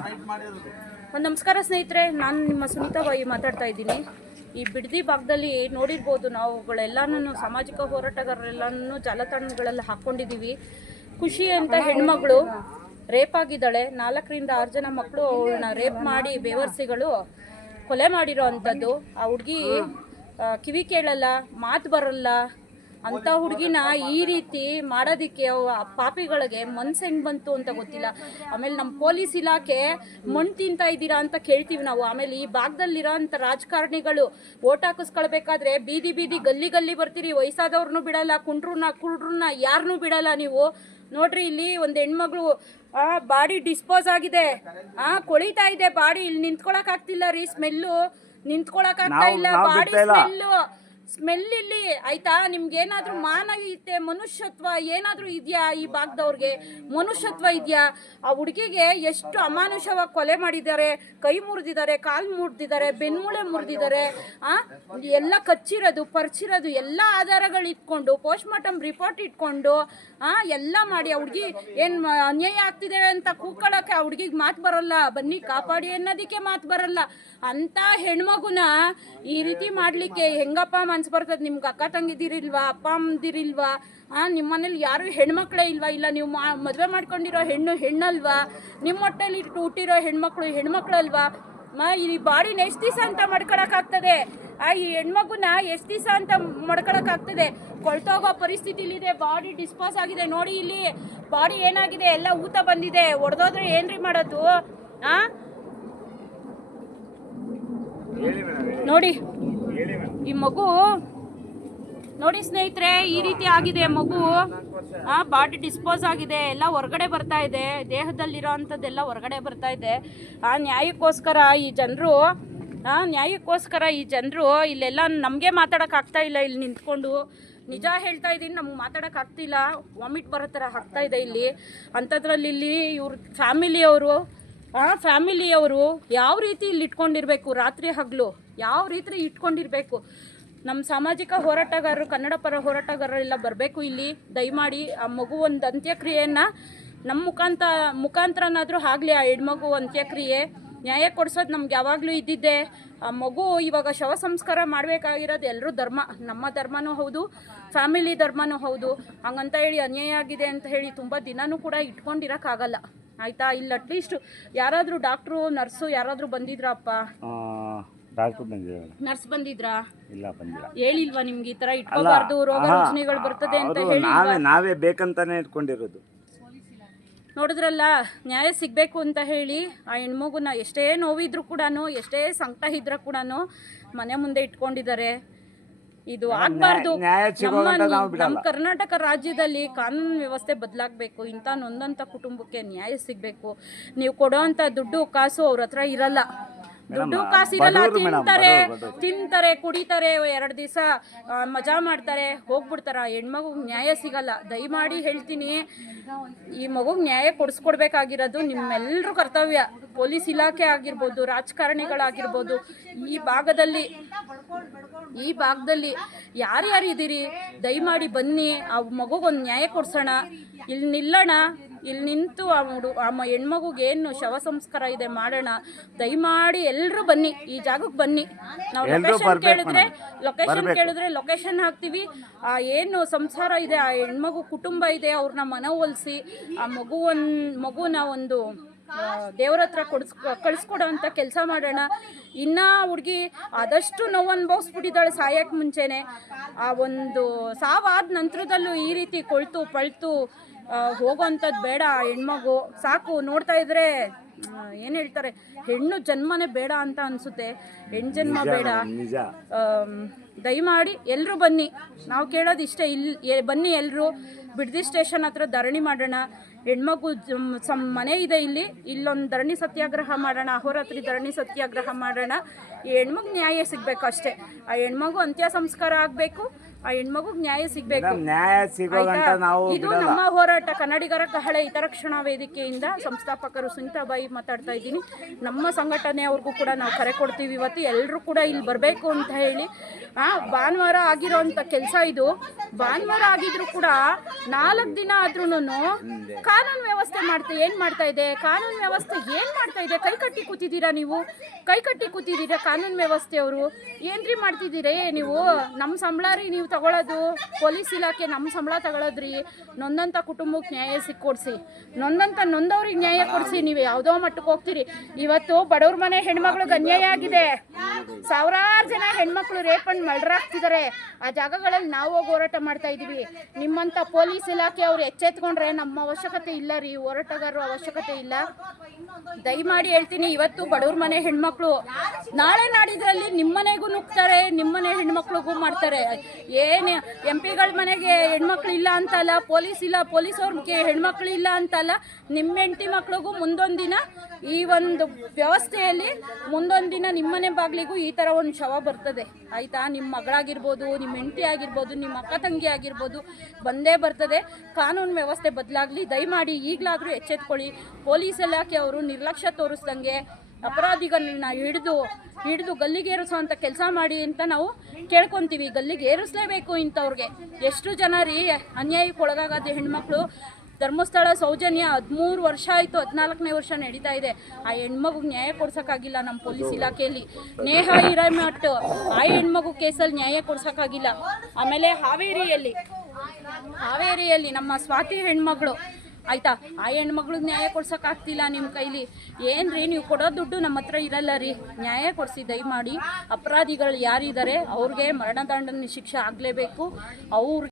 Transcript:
ನಮಸ್ಕಾರ ಸ್ನೇಹಿತರೆ, ನಾನು ನಿಮ್ಮ ಸುನೀತಾಬಾಯಿ ಮಾತಾಡ್ತಾ ಇದ್ದೀನಿ. ಈ ಬಿಡದಿ ಭಾಗದಲ್ಲಿ ನೋಡಿರ್ಬೋದು, ನಾವುಗಳೆಲ್ಲನೂ ಸಾಮಾಜಿಕ ಹೋರಾಟಗಾರರೆಲ್ಲನೂ ಜಾಲತಾಣಗಳಲ್ಲಿ ಹಾಕ್ಕೊಂಡಿದ್ದೀವಿ. ಖುಷಿ ಅಂತ ಹೆಣ್ಮಗಳು ರೇಪ್ ಆಗಿದ್ದಾಳೆ. 4ರಿಂದ 6 ಜನ ಮಕ್ಕಳು ಅವಳನ್ನ ರೇಪ್ ಮಾಡಿ ಬೇವರ್ಸಿಗಳು ಕೊಲೆ ಮಾಡಿರೋ ಅಂಥದ್ದು. ಆ ಹುಡುಗಿ ಕಿವಿ ಕೇಳಲ್ಲ, ಮಾತು ಬರಲ್ಲ ಅಂಥ ಹುಡುಗಿನ ಈ ರೀತಿ ಮಾಡೋದಕ್ಕೆ ಪಾಪಿಗಳಿಗೆ ಮನ್ಸು ಹೆಂಗೆ ಬಂತು ಅಂತ ಗೊತ್ತಿಲ್ಲ. ಆಮೇಲೆ ನಮ್ಮ ಪೊಲೀಸ್ ಇಲಾಖೆ ಮಣ್ಣು ತಿಂತಾ ಇದ್ದೀರಾ ಅಂತ ಕೇಳ್ತೀವಿ ನಾವು. ಆಮೇಲೆ ಈ ಭಾಗದಲ್ಲಿರೋ ಅಂಥ ರಾಜಕಾರಣಿಗಳು ಓಟ್ ಹಾಕಿಸ್ಕೊಳ್ಬೇಕಾದ್ರೆ ಬೀದಿ ಗಲ್ಲಿ ಬರ್ತೀರಿ. ವಯಸ್ಸಾದವ್ರನ್ನೂ ಬಿಡಲ್ಲ, ಕುಡ್ರನ್ನ ಯಾರನ್ನೂ ಬಿಡಲ್ಲ ನೀವು. ನೋಡ್ರಿ, ಇಲ್ಲಿ ಒಂದು ಹೆಣ್ಮಗಳು ಬಾಡಿ ಡಿಸ್ಪೋಸ್ ಆಗಿದೆ, ಕೊಳಿತಾ ಇದೆ ಬಾಡಿ. ಇಲ್ಲಿ ನಿಂತ್ಕೊಳಕ್ ಆಗ್ತಿಲ್ಲ ರೀ, ಸ್ಮೆಲ್ಲು ನಿಂತ್ಕೊಳಕ್ ಆಗ್ತಾ ಇಲ್ಲ, ಬಾಡಿ ಸ್ಮೆಲ್ ಇಲ್ಲಿ ಆಯ್ತಾ. ನಿಮ್ಗೆ ಏನಾದ್ರೂ ಮಾನ ಐತೆ, ಮನುಷ್ಯತ್ವ ಏನಾದ್ರೂ ಇದೆಯಾ? ಈ ಭಾಗದವ್ರಿಗೆ ಮನುಷ್ಯತ್ವ ಇದೆಯಾ? ಆ ಹುಡುಗಿಗೆ ಎಷ್ಟು ಅಮಾನುಷವಾಗಿ ಕೊಲೆ ಮಾಡಿದ್ದಾರೆ. ಕೈ ಮುರಿದಿದ್ದಾರೆ, ಕಾಲು ಮುರಿದಿದ್ದಾರೆ, ಬೆನ್ಮೂಳೆ ಮುರಿದಿದ್ದಾರೆ. ಎಲ್ಲ ಕಚ್ಚಿರೋದು, ಪರ್ಚಿರೋದು ಎಲ್ಲ ಆಧಾರಗಳು ಇಟ್ಕೊಂಡು, ಪೋಸ್ಟ್ ಮಾರ್ಟಮ್ ರಿಪೋರ್ಟ್ ಇಟ್ಕೊಂಡು ಎಲ್ಲ ಮಾಡಿ ಆ ಹುಡುಗಿ ಏನು ಅನ್ಯಾಯ ಆಗ್ತಿದೆ ಅಂತ ಕೂಕ್ಕೊಳ್ಳೋಕೆ ಆ ಹುಡುಗಿಗೆ ಮಾತು ಬರಲ್ಲ. ಬನ್ನಿ ಕಾಪಾಡಿ ಅನ್ನೋದಕ್ಕೆ ಮಾತು ಬರಲ್ಲ. ಅಂಥ ಹೆಣ್ಮಗುನ ಈ ರೀತಿ ಮಾಡಲಿಕ್ಕೆ ಹೆಂಗಪ್ಪ ಮನ್ಸು ಬರ್ತದೆ? ನಿಮ್ಗೆ ಅಕ್ಕ ತಂಗಿದಿರಿಲ್ವಾ? ಅಪ್ಪ ಅಮ್ಮದಿರಿಲ್ವಾ? ನಿಮ್ಮ ಮನೇಲಿ ಯಾರು ಹೆಣ್ಮಕ್ಳೇ ಇಲ್ವಾ? ಇಲ್ಲ ನೀವು ಮದುವೆ ಮಾಡ್ಕೊಂಡಿರೋ ಹೆಣ್ಣಲ್ವಾ? ನಿಮ್ಮ ಹೊಟ್ಟೆಲಿ ಹುಟ್ಟಿರೋ ಹೆಣ್ಮಕ್ಳಲ್ವಾ? ಈ ಬಾಡಿನ ಎಷ್ಟು ದಿವಸ ಅಂತ ಮಡ್ಕೊಳಕ್ಕಾಗ್ತದೆ? ಈ ಹೆಣ್ಮಗುನ ಎಷ್ಟು ದಿವಸ ಅಂತ ಮಡ್ಕೊಳಕ್ಕಾಗ್ತದೆ? ಕೊಳ್ತೋಗೋ ಪರಿಸ್ಥಿತಿಲಿದೆ, ಬಾಡಿ ಡಿಸ್ಪೋಸ್ ಆಗಿದೆ. ನೋಡಿ ಇಲ್ಲಿ ಬಾಡಿ ಏನಾಗಿದೆ, ಎಲ್ಲ ಊತ ಬಂದಿದೆ. ಒಡೆದೋದ್ರೆ ಏನ್ರಿ ಮಾಡೋದು? ನೋಡಿ ಈ ಮಗು, ನೋಡಿ ಸ್ನೇಹಿತರೆ, ಈ ರೀತಿ ಆಗಿದೆ ಮಗು. ಬಾಡಿ ಡಿಸ್ಪೋಸ್ ಆಗಿದೆ, ಎಲ್ಲ ಹೊರಗಡೆ ಬರ್ತಾ ಇದೆ, ದೇಹದಲ್ಲಿರೋ ಅಂಥದ್ದೆಲ್ಲ ಹೊರಗಡೆ ಬರ್ತಾ ಇದೆ. ನ್ಯಾಯಕ್ಕೋಸ್ಕರ ಈ ಜನರು ಇಲ್ಲೆಲ್ಲ ನಮಗೆ ಮಾತಾಡೋಕ್ಕಾಗ್ತಾ ಇಲ್ಲ. ಇಲ್ಲಿ ನಿಂತ್ಕೊಂಡು ನಿಜ ಹೇಳ್ತಾ ಇದ್ದೀನಿ, ನಮ್ಗೆ ಮಾತಾಡೋಕ್ಕಾಗ್ತಿಲ್ಲ, ವಾಮಿಟ್ ಬರೋ ಥರ ಆಗ್ತಾ ಇದೆ ಇಲ್ಲಿ. ಅಂಥದ್ರಲ್ಲಿ ಇಲ್ಲಿ ಇವ್ರ ಫ್ಯಾಮಿಲಿಯವರು ಯಾವ ರೀತಿ ಇಲ್ಲಿ ಇಟ್ಕೊಂಡಿರ್ಬೇಕು, ರಾತ್ರಿ ಹಗಲು ಯಾವ ರೀತಿ ಇಟ್ಕೊಂಡಿರ್ಬೇಕು? ನಮ್ಮ ಸಾಮಾಜಿಕ ಹೋರಾಟಗಾರರು, ಕನ್ನಡ ಪರ ಹೋರಾಟಗಾರರೆಲ್ಲ ಬರಬೇಕು ಇಲ್ಲಿ. ದಯಮಾಡಿ ಆ ಮಗು ಒಂದು ಅಂತ್ಯಕ್ರಿಯೆಯನ್ನು ನಮ್ಮ ಮುಖಾಂತರನಾದರೂ ಆಗಲಿ. ಆ ಹೆಣ್ಮಗು ಅಂತ್ಯಕ್ರಿಯೆ ನ್ಯಾಯ ಕೊಡಿಸೋದು ನಮ್ಗೆ ಯಾವಾಗಲೂ ಇದ್ದಿದ್ದೆ. ಆ ಮಗು ಇವಾಗ ಶವ ಸಂಸ್ಕಾರ ಮಾಡಬೇಕಾಗಿರೋದು ಎಲ್ಲರೂ ಧರ್ಮ, ನಮ್ಮ ಧರ್ಮನೂ ಹೌದು, ಫ್ಯಾಮಿಲಿ ಧರ್ಮನೂ ಹೌದು. ಹಂಗಂತ ಹೇಳಿ ಅನ್ಯಾಯ ಆಗಿದೆ ಅಂತ ಹೇಳಿ ತುಂಬ ದಿನವೂ ಕೂಡ ಇಟ್ಕೊಂಡಿರೋಕ್ಕಾಗಲ್ಲ, ಆಯಿತಾ? ಇಲ್ಲ ಅಟ್ಲೀಸ್ಟ್ ಯಾರಾದರೂ ಡಾಕ್ಟ್ರು, ನರ್ಸು ಯಾರಾದರೂ ಬಂದಿದ್ರಪ್ಪ? ನರ್ಸ್ ಬಂದಿದ್ರಾ? ಇಲ್ಲ, ಬಂದಿಲ್ಲ. ಹೇಳಿಲ್ವಾ ನಿಮ್ಗೆ ಈ ತರ ಇಟ್ಕೋಬಾರ್ದು, ರೋಗ ರುಜಿನಗಳು ಬರ್ತದೆ ಅಂತ ಹೇಳಿ? ನಾವೇ ಬೇಕಂತಾನೆ ಇಟ್ಕೊಂಡಿರೋದು. ನೋಡಿದ್ರಲ್ಲ, ನ್ಯಾಯ ಸಿಗಬೇಕು ಅಂತ ಹೇಳಿ ಆ ಹೆಣ್ಮಗುನ ಎಷ್ಟೇ ನೋವಿದ್ರು ಕೂಡ, ಎಷ್ಟೇ ಸಂಕಟ ಇದ್ರೂ ಕೂಡ ಮನೆ ಮುಂದೆ ಇಟ್ಕೊಂಡಿದ್ದಾರೆ. ಇದು ಆಗಬಾರ್ದು. ನಮ್ಮ ಕರ್ನಾಟಕ ರಾಜ್ಯದಲ್ಲಿ ಕಾನೂನು ವ್ಯವಸ್ಥೆ ಬದಲಾಗಬೇಕು. ಇಂಥ ನೊಂದಂಥ ಕುಟುಂಬಕ್ಕೆ ನ್ಯಾಯ ಸಿಗಬೇಕು. ನೀವು ಕೊಡೋ ಅಂಥ ದುಡ್ಡು ಕಾಸು ಅವ್ರ ಹತ್ರ ಇರಲ್ಲ, ದುಡ್ಡು ಕಾಸಿರಲ್ಲ. ತಿಂತಾರೆ, ಕುಡಿತಾರೆ, 2 ದಿವಸ ಮಜಾ ಮಾಡ್ತಾರೆ, ಹೋಗ್ಬಿಡ್ತಾರೆ. ಹೆಣ್ಮಗುಗೆ ನ್ಯಾಯ ಸಿಗಲ್ಲ. ದಯಮಾಡಿ ಹೇಳ್ತೀನಿ, ಈ ಮಗುಗೆ ನ್ಯಾಯ ಕೊಡಿಸ್ಕೊಡ್ಬೇಕಾಗಿರೋದು ನಿಮ್ಮೆಲ್ಲರೂ ಕರ್ತವ್ಯ. ಪೊಲೀಸ್ ಇಲಾಖೆ ಆಗಿರ್ಬೋದು, ರಾಜಕಾರಣಿಗಳಾಗಿರ್ಬೋದು, ಈ ಭಾಗದಲ್ಲಿ ಯಾರ್ಯಾರು ಇದ್ದೀರಿ, ದಯಮಾಡಿ ಬನ್ನಿ, ಆ ಮಗುಗೊಂದು ನ್ಯಾಯ ಕೊಡ್ಸೋಣ. ಇಲ್ಲಿ ನಿಲ್ಲೋಣ, ಇಲ್ಲಿ ನಿಂತು ಆ ಹೆಣ್ಮಗುಗೆ ಏನು ಶವ ಸಂಸ್ಕಾರ ಇದೆ ಮಾಡೋಣ. ದಯಮಾಡಿ ಎಲ್ಲರೂ ಬನ್ನಿ, ಈ ಜಾಗಕ್ಕೆ ಬನ್ನಿ. ನಾವು ಲೊಕೇಶನ್ ಕೇಳಿದ್ರೆ ಲೊಕೇಶನ್ ಹಾಕ್ತೀವಿ. ಏನು ಸಂಸಾರ ಇದೆ, ಆ ಹೆಣ್ಮಗು ಕುಟುಂಬ ಇದೆ, ಅವ್ರನ್ನ ಮನವೊಲಿಸಿ ಆ ಮಗುನ ಒಂದು ದೇವ್ರ ಹತ್ರ ಕಳಿಸ್ಕೊಡೋ ಅಂತ ಕೆಲಸ ಮಾಡೋಣ. ಇನ್ನು ಹುಡುಗಿ ಆದಷ್ಟು ನೋವು ಅನುಭವಿಸ್ಬಿಟ್ಟಿದ್ದಾಳೆ ಸಾಯಕ್ಕೆ ಮುಂಚೆನೆ. ಆ ಒಂದು ಸಾವಾದ ನಂತರದಲ್ಲೂ ಈ ರೀತಿ ಪಳ್ತು ಹೋಗೋವಂಥದ್ದು ಬೇಡ. ಹೆಣ್ಮಗು ಸಾಕು. ನೋಡ್ತಾ ಇದ್ರೆ ಏನು ಹೇಳ್ತಾರೆ, ಹೆಣ್ಣು ಜನ್ಮನೇ ಬೇಡ ಅಂತ ಅನಿಸುತ್ತೆ, ಹೆಣ್ಣು ಜನ್ಮ ಬೇಡ. ದಯಮಾಡಿ ಎಲ್ಲರೂ ಬನ್ನಿ. ನಾವು ಕೇಳೋದು ಇಷ್ಟೇ, ಬನ್ನಿ ಎಲ್ಲರೂ ಬಿಡದಿ ಸ್ಟೇಷನ್ ಹತ್ರ ಧರಣಿ ಮಾಡೋಣ. ಹೆಣ್ಮಗು ಮನೆ ಇದೆ ಇಲ್ಲೊಂದು ಧರಣಿ ಸತ್ಯಾಗ್ರಹ ಮಾಡೋಣ, ಅಹೋರಾತ್ರಿ ಧರಣಿ ಸತ್ಯಾಗ್ರಹ ಮಾಡೋಣ. ಈ ಹೆಣ್ಮಗು ನ್ಯಾಯ ಸಿಗಬೇಕು ಅಷ್ಟೇ. ಆ ಹೆಣ್ಮಗು ಅಂತ್ಯ ಸಂಸ್ಕಾರ ಆಗಬೇಕು, ಆ ಹೆಣ್ಮಗು ನ್ಯಾಯ ಸಿಗಬೇಕು. ಇದು ನಮ್ಮ ಹೋರಾಟ. ಕನ್ನಡಿಗರ ಕಹಳೆ ಹಿತರಕ್ಷಣಾ ವೇದಿಕೆಯಿಂದ ಸಂಸ್ಥಾಪಕರು ಸುನೀತಾಬಾಯಿ ಮಾತಾಡ್ತಾ ಇದ್ದೀನಿ. ನಮ್ಮ ಸಂಘಟನೆಯವ್ರಿಗೂ ಕೂಡ ನಾವು ಕರೆ ಕೊಡ್ತೀವಿ ಇವತ್ತು ಎಲ್ಲರೂ ಕೂಡ ಇಲ್ಲಿ ಬರಬೇಕು ಅಂತ ಹೇಳಿ. ಭಾನುವಾರ ಆಗಿರೋಂಥ ಕೆಲಸ ಇದು. ಭಾನುವಾರ ಆಗಿದ್ರು ಕೂಡ 4 ದಿನ ಆದ್ರೂ ಕಾನೂನು ವ್ಯವಸ್ಥೆ ಏನು ಮಾಡ್ತಾ ಇದೆ, ಕಾನೂನು ವ್ಯವಸ್ಥೆ ಏನು ಮಾಡ್ತಾ ಇದೆ? ಕೈ ಕಟ್ಟಿ ಕೂತಿದ್ದೀರಾ ನೀವು, ಕೈ ಕಟ್ಟಿ ಕೂತಿದ್ದೀರಾ ಕಾನೂನು ವ್ಯವಸ್ಥೆಯವರು. ಏನ್ರಿ ಮಾಡ್ತಿದ್ದೀರಿ ನೀವು? ನಮ್ಮ ಸಂಬಳ ರೀ ನೀವು ತಗೊಳ್ಳೋದು, ಪೊಲೀಸ್ ಇಲಾಖೆ ನಮ್ಮ ಸಂಬಳ ತಗೊಳ್ಳೋದ್ರಿ. ನೊಂದಂಥ ಕುಟುಂಬಕ್ಕೆ ನ್ಯಾಯ ಸಿಕ್ಕೊಡ್ಸಿ, ನೊಂದವ್ರಿಗೆ ನ್ಯಾಯ ಕೊಡಿಸಿ. ನೀವು ಯಾವುದೋ ಮಟ್ಟಕ್ಕೆ ಹೋಗ್ತೀರಿ. ಇವತ್ತು ಬಡವ್ರ ಮನೆ ಹೆಣ್ಮಕ್ಳಿಗೆ ಅನ್ಯಾಯ ಆಗಿದೆ. ಸಾವಿರಾರು ಜನ ಹೆಣ್ಮಕ್ಳು ರೇಪ್ ಅಂಡ್ ಮರ್ಡರ್ ಆಗ್ತಿದ್ದಾರೆ. ಆ ಜಾಗಗಳಲ್ಲಿ ನಾವು ಹೋಗಿ ಹೋರಾಟ ಮಾಡ್ತಾ ಇದ್ದೀವಿ. ನಿಮ್ಮಂಥ ಪೊಲೀಸ್ ಇಲಾಖೆ ಅವ್ರು ಎಚ್ಚೆತ್ಕೊಂಡ್ರೆ ನಮ್ಮ ಅವಶ್ಯಕತೆ ಇಲ್ಲ ರೀ, ಹೋರಾಟಗಾರರ ಅವಶ್ಯಕತೆ ಇಲ್ಲ. ದಯಮಾಡಿ ಹೇಳ್ತೀನಿ, ಇವತ್ತು ಬಡವ್ರ ಮನೆ ಹೆಣ್ಮಕ್ಳು ನಾಳೆ ನಾಡಿದ್ರಲ್ಲಿ ನಿಮ್ಮ ಮನೆಗೂ ನುಗ್ತಾರೆ, ನಿಮ್ಮನೆ ಹೆಣ್ಮಕ್ಳಿಗೂ ಮಾಡ್ತಾರೆ. ಏನು MP ಗಳ ಮನೆಗೆ ಹೆಣ್ಮಕ್ಳು ಇಲ್ಲ ಅಂತಲ್ಲ, ಪೊಲೀಸವ್ರಿಗೆ ಹೆಣ್ಮಕ್ಳು ಇಲ್ಲ ಅಂತಲ್ಲ. ನಿಮ್ಮ ಹೆಂಡತಿ ಮಕ್ಳಿಗೂ ಮುಂದೊಂದು ದಿನ ಈ ಒಂದು ವ್ಯವಸ್ಥೆಯಲ್ಲಿ ಮುಂದೊಂದು ದಿನ ನಿಮ್ಮನೆ ಬಾಗಿಲಿಗೂ ಈ ಥರ ಒಂದು ಶವ ಬರ್ತದೆ, ಆಯಿತಾ? ನಿಮ್ಮ ಮಗಳಾಗಿರ್ಬೋದು, ನಿಮ್ಮ ಹೆಂಡತಿ ಆಗಿರ್ಬೋದು, ನಿಮ್ಮ ಅಕ್ಕ ತಂಗಿ ಆಗಿರ್ಬೋದು, ಬಂದೇ ಬರ್ತದೆ. ಕಾನೂನು ವ್ಯವಸ್ಥೆ ಬದಲಾಗಲಿ. ದಯಮಾಡಿ ಈಗಲಾದರೂ ಎಚ್ಚೆತ್ಕೊಳ್ಳಿ. ಪೊಲೀಸ್ ಇಲಾಖೆ ಅವರು ನಿರ್ಲಕ್ಷ್ಯ ತೋರಿಸ್ದಂಗೆ ಅಪರಾಧಿಗಳನ್ನ ಹಿಡಿದು ಗಲ್ಲಿಗೇರಿಸುವಂಥ ಕೆಲಸ ಮಾಡಿ ಅಂತ ನಾವು ಕೇಳ್ಕೊತೀವಿ. ಗಲ್ಲಿಗೆ ಏರಿಸಲೇಬೇಕು ಇಂಥವ್ರಿಗೆ. ಎಷ್ಟು ಜನ ರೀ ಅನ್ಯಾಯಕ್ಕೆ ಒಳಗಾಗದೆ ಹೆಣ್ಮಕ್ಳು. ಧರ್ಮಸ್ಥಳ ಸೌಜನ್ಯ 13 ವರ್ಷ ಆಯಿತು, 14ನೇ ವರ್ಷ ನಡೀತಾ ಇದೆ. ಆ ಹೆಣ್ಮಗುಗೆ ನ್ಯಾಯ ಕೊಡ್ಸೋಕ್ಕಾಗಿಲ್ಲ ನಮ್ಮ ಪೊಲೀಸ್ ಇಲಾಖೆಯಲ್ಲಿ. ನೇಹಾ ಹಿರೇಮಠ್ ಆ ಹೆಣ್ಮಗು ಕೇಸಲ್ಲಿ ನ್ಯಾಯ ಕೊಡ್ಸೋಕ್ಕಾಗಿಲ್ಲ. ಆಮೇಲೆ ಹಾವೇರಿಯಲ್ಲಿ ನಮ್ಮ ಸ್ವಾತಿ ಹೆಣ್ಮಗಳು, ಆಯಿತಾ, ಆ ಹೆಣ್ಮಗ್ಳಿಗೆ ನ್ಯಾಯ ಕೊಡ್ಸೋಕ್ಕಾಗ್ತಿಲ್ಲ ನಿಮ್ಮ ಕೈಲಿ. ಏನ್ರಿ ನೀವು ಕೊಡೋ ದುಡ್ಡು ನಮ್ಮ ಹತ್ರ ಇರಲ್ಲ ರೀ. ನ್ಯಾಯ ಕೊಡಿಸಿ ದಯಮಾಡಿ. ಅಪರಾಧಿಗಳು ಯಾರಿದ್ದಾರೆ ಅವ್ರಿಗೆ ಮರಣದಂಡನೆ ಶಿಕ್ಷೆ ಆಗಲೇಬೇಕು. ಅವ್ರು